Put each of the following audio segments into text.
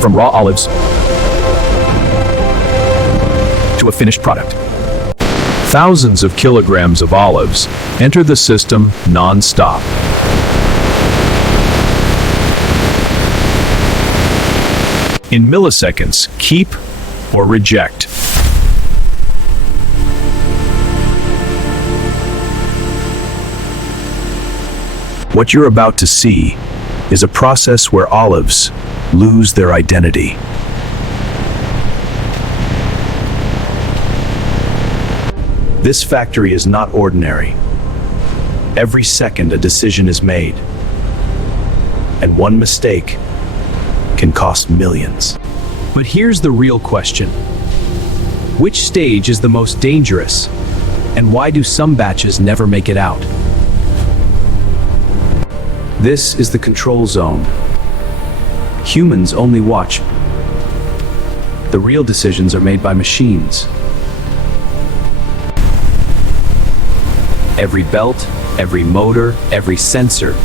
from raw olives to a finished product. Thousands of kilograms of olives enter the system non-stop. In milliseconds, keep or reject. What you're about to see is a process where olives lose their identity. This factory is not ordinary. Every second a decision is made, and one mistake can cost millions. But here's the real question. Which stage is the most dangerous, and why do some batches never make it out? This is the control zone. Humans only watch. The real decisions are made by machines. Every belt, every motor, every sensor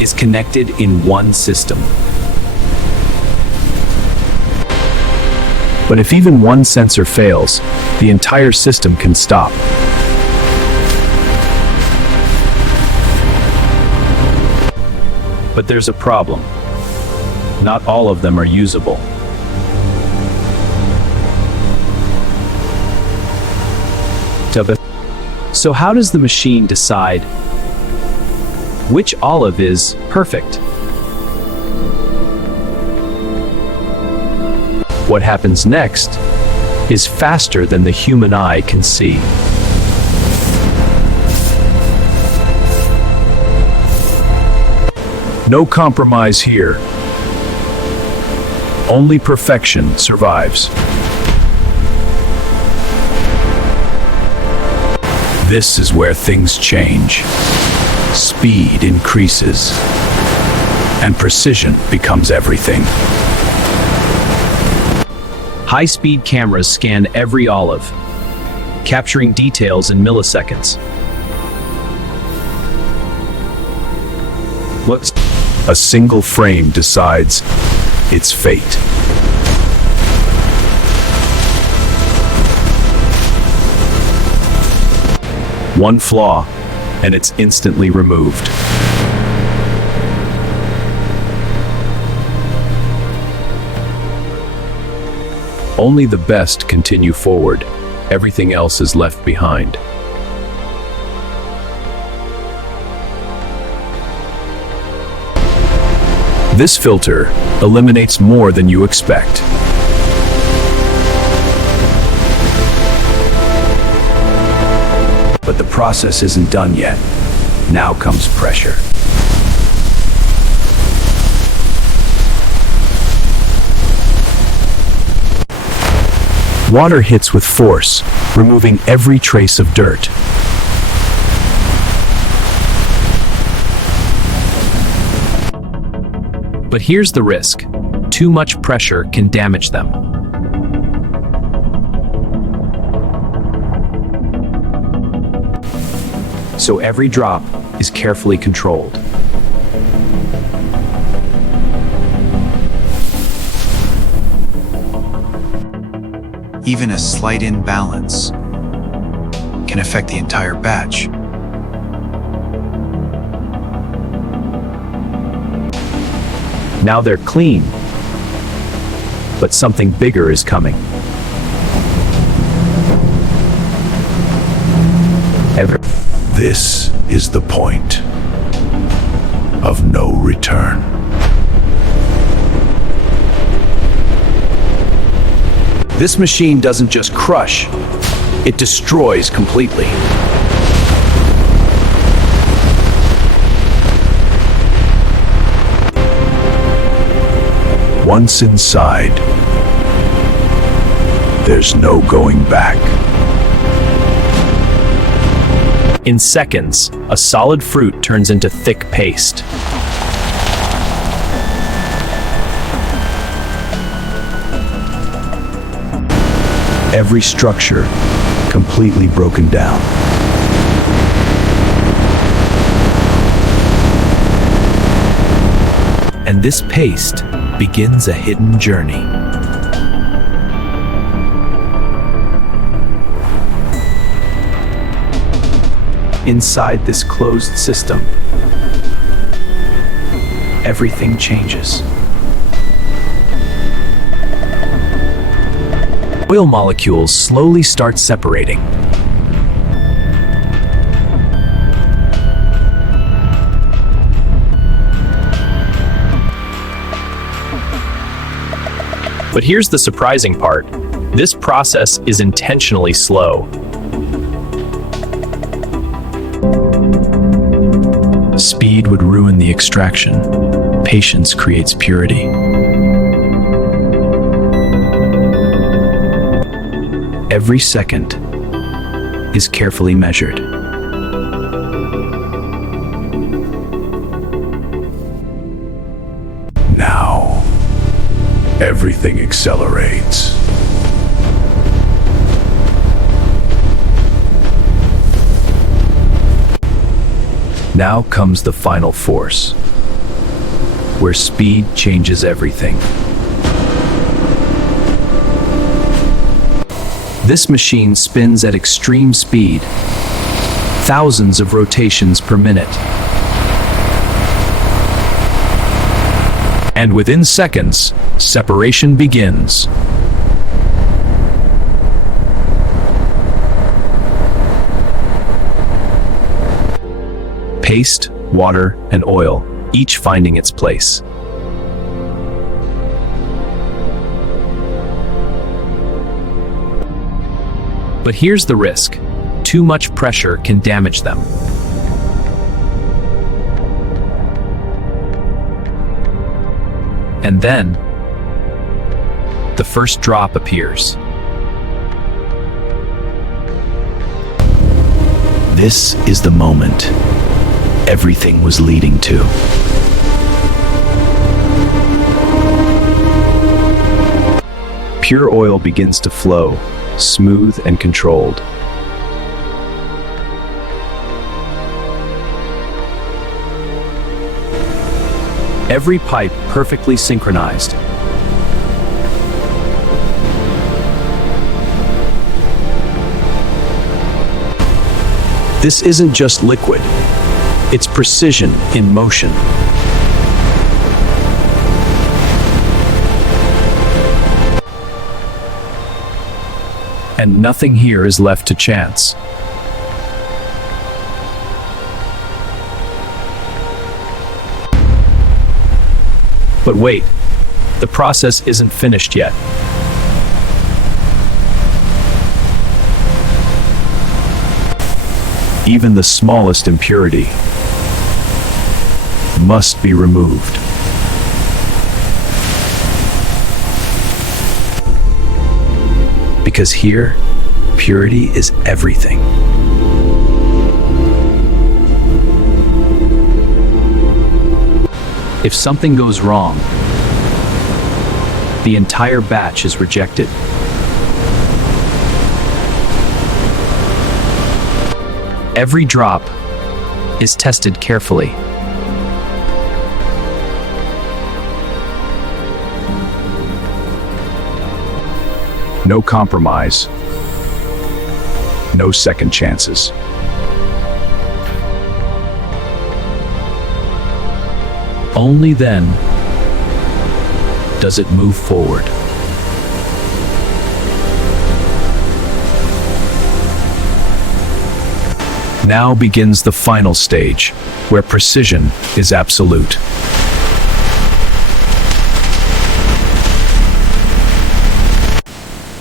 is connected in one system. But if even one sensor fails, the entire system can stop. But there's a problem. Not all of them are usable. So how does the machine decide which olive is perfect? What happens next is faster than the human eye can see. No compromise here. Only perfection survives. This is where things change. Speed increases, and precision becomes everything. High-speed cameras scan every olive, capturing details in milliseconds. A single frame decides its fate. One flaw, and it's instantly removed. Only the best continue forward. Everything else is left behind. This filter eliminates more than you expect. But the process isn't done yet. Now comes pressure. Water hits with force, removing every trace of dirt. But here's the risk. Too much pressure can damage them. So every drop is carefully controlled. Even a slight imbalance can affect the entire batch. Now they're clean, but something bigger is coming. This is the point of no return. This machine doesn't just crush, it destroys completely. Once inside, there's no going back. In seconds, a solid fruit turns into thick paste. Every structure completely broken down. And this paste begins a hidden journey. Inside this closed system, everything changes. Oil molecules slowly start separating. But here's the surprising part. This process is intentionally slow. Speed would ruin the extraction. Patience creates purity. Every second is carefully measured. Now, everything accelerates. Now comes the final force, where speed changes everything. This machine spins at extreme speed, thousands of rotations per minute. And within seconds, separation begins. Paste, water, and oil, each finding its place. But here's the risk. Too much pressure can damage them. And then, the first drop appears. This is the moment everything was leading to. Pure oil begins to flow, smooth and controlled. Every pipe perfectly synchronized. This isn't just liquid, it's precision in motion. And nothing here is left to chance. But wait, the process isn't finished yet. Even the smallest impurity must be removed. Because here, purity is everything. If something goes wrong, the entire batch is rejected. Every drop is tested carefully. No compromise. No second chances. Only then does it move forward. Now begins the final stage, where precision is absolute.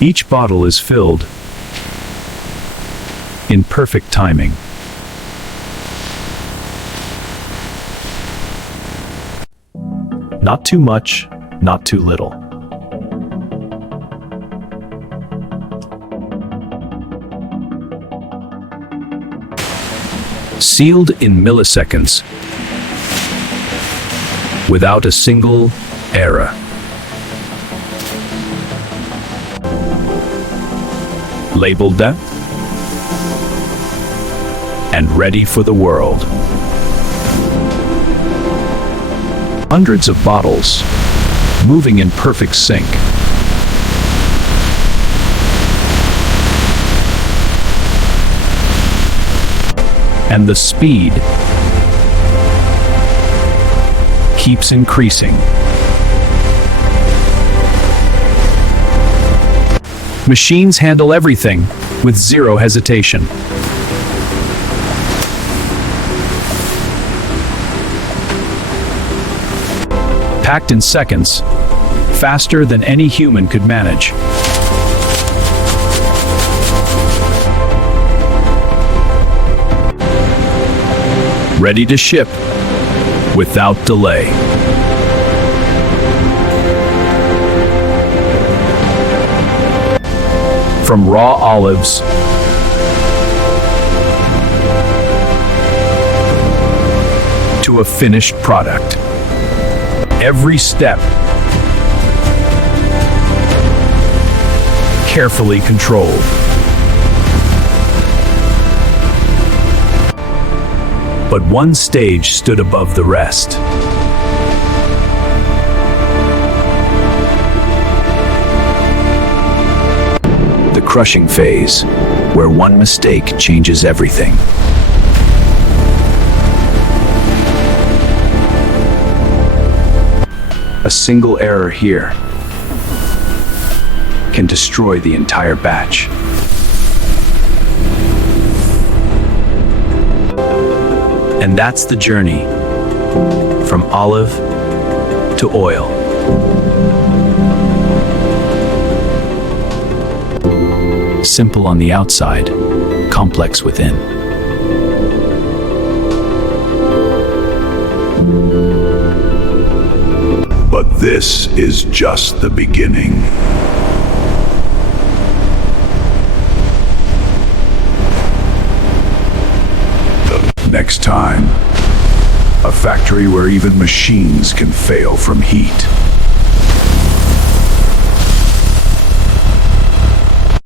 Each bottle is filled in perfect timing. Not too much, not too little. Sealed in milliseconds, without a single error. Labeled that, and ready for the world. Hundreds of bottles, moving in perfect sync. And the speed keeps increasing. Machines handle everything with zero hesitation. Packed in seconds, faster than any human could manage. Ready to ship without delay. From raw olives to a finished product, every step carefully controlled. But one stage stood above the rest. The crushing phase, where one mistake changes everything. A single error here can destroy the entire batch. And that's the journey from olive to oil. Simple on the outside, complex within. But this is just the beginning. Next time, a factory where even machines can fail from heat.